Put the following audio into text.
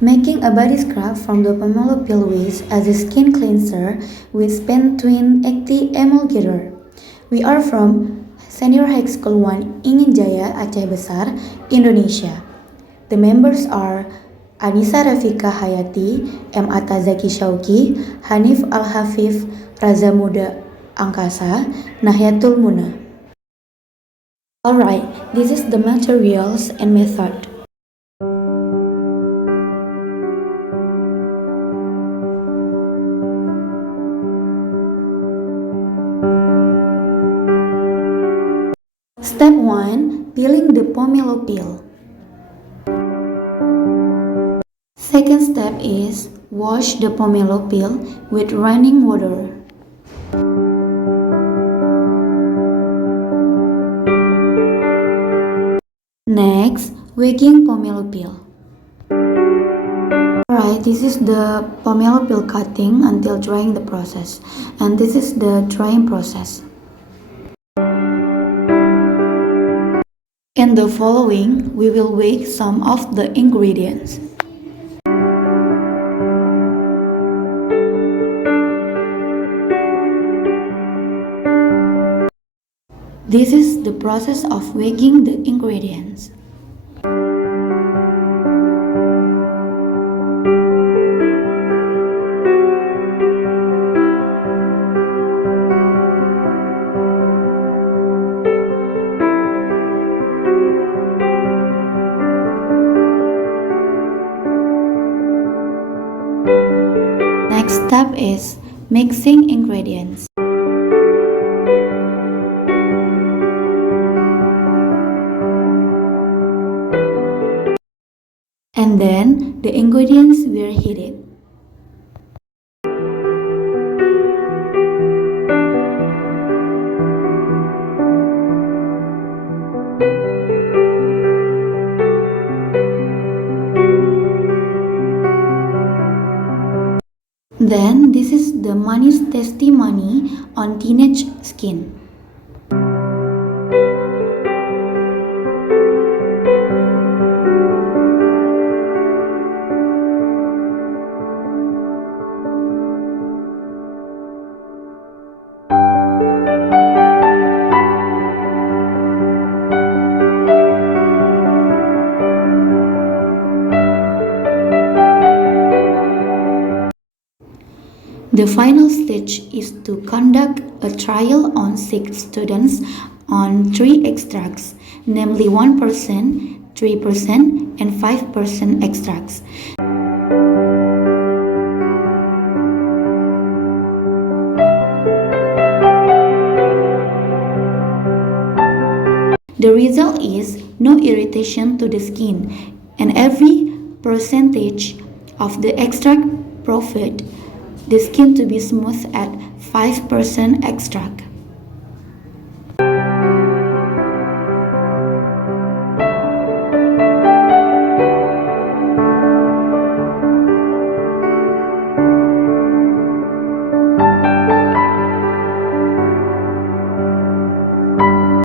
Making a body scrub from the pomelo peel waste as a skin cleanser with Span-tween Emulgator. We are from Senior High School 1 Inginjaya, Aceh Besar, Indonesia. The members are Anissa Rafika Hayati, M. Atazaki Shauki, Hanif Al-Hafif, Raza Muda Angkasa, Nahiatul Muna. Alright, this is the materials and method. Step 1. Peeling the pomelo peel. Second step is wash the pomelo peel with running water. Next, waking pomelo peel. Alright, this is the pomelo peel cutting until drying the process, and this is the drying process. In the following, we will weigh some of the ingredients. This is the process of weighing the ingredients. Next step is mixing ingredients. And then the ingredients were heated. Then this is the manis testimony on teenage skin. The final stage is to conduct a trial on 6 students on 3 extracts, namely 1%, 3%, and 5% extracts. The result is no irritation to the skin, and every percentage of the extract proved the skin to be smooth at 5% extract.